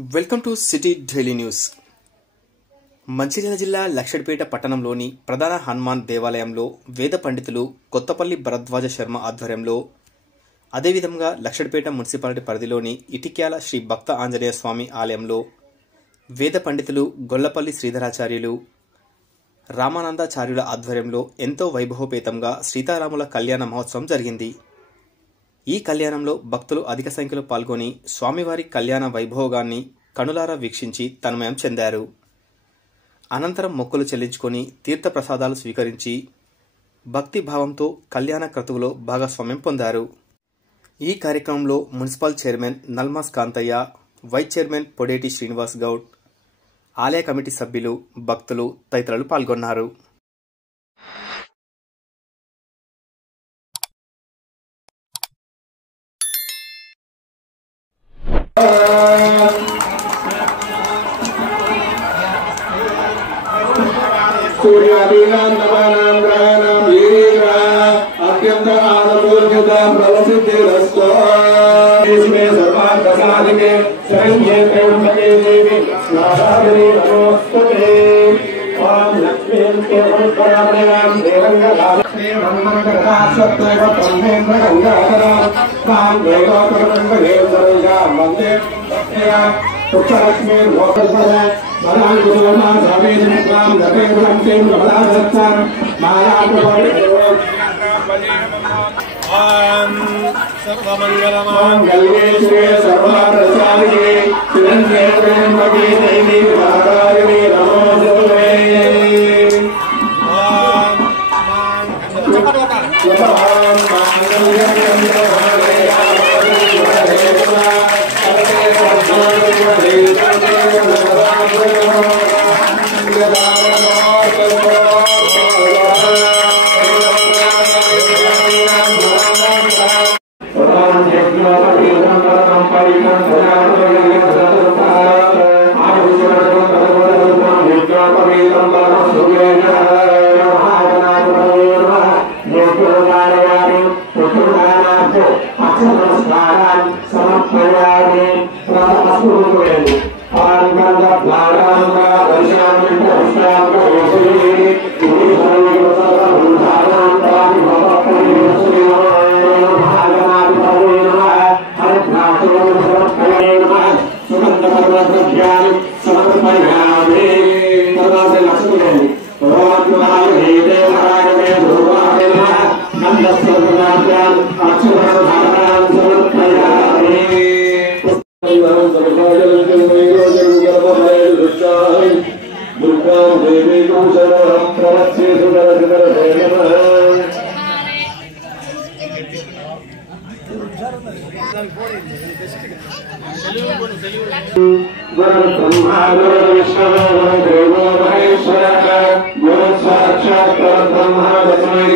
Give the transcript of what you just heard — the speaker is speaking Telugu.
Welcome to city daily news. Mancherial జిల్లా లక్షడిపేట పట్టణంలోని ప్రధాన హనుమాన్ దేవాలయంలో వేద పండితులు కొత్తపల్లి భరద్వాజ శర్మ ఆధ్వర్యంలో, అదేవిధంగా లక్షడిపేట మున్సిపాలిటీ పరిధిలోని ఇటిక్యాల శ్రీ భక్త ఆంజనేయ స్వామి ఆలయంలో వేద పండితులు గొల్లపల్లి శ్రీధరాచార్యులు, రామానందాచార్యుల ఆధ్వర్యంలో ఎంతో వైభవపేతంగా సీతారాముల కళ్యాణ మహోత్సవం జరిగింది. ఈ కళ్యాణంలో భక్తులు అధిక సంఖ్యలో పాల్గొని స్వామివారి కళ్యాణ వైభోగాన్ని కనులారా వీక్షించి తన్మయం చెందారు. అనంతరం మొక్కులు చెల్లించుకొని తీర్థప్రసాదాలు స్వీకరించి భక్తి భావంతో కళ్యాణ క్రతువులో భాగస్వామ్యం పొందారు. ఈ కార్యక్రమంలో municipal chairman Nalmas Kantaiah, vice chairman Podeti Srinivas Goud, ఆలయ కమిటీ సభ్యులు, భక్తులు తదితరులు పాల్గొన్నారు. सूर्यादीनां नवानां ग्रहाणां वीरा अत्यंत आनंदोज्जतां प्रवसिद्धिरस्तो इसमें सर्वार्थसाधिके शरण्ये त्र्यंबके देवी नारायणी नमोस्तुते ओम लक्ष्मीं केवलपरामयां देवंगलाक्ष्मी ब्रह्मणगदासत्त्वेव ब्रह्मेन्द्र गंगाधरां तां देवोत्तरगंगेन्द्रया वन्दे उत्तरलक्ष्मीं मोक्षपदे बलांगुरुमा सवेदनिकां दपेवंतें बलादत्तां महाराजवैभवं ओम सर्वमंगलमांगल्ये शिवे सर्वार्थसाधिके शरण्ये त्र्यंबके देवी नारायणी नमोस्तुते ब्रह्मा गुरुर्विष्णुः गुरुर्देवो महेश्वरः गुरुः साक्षात् परब्रह्म तस्मै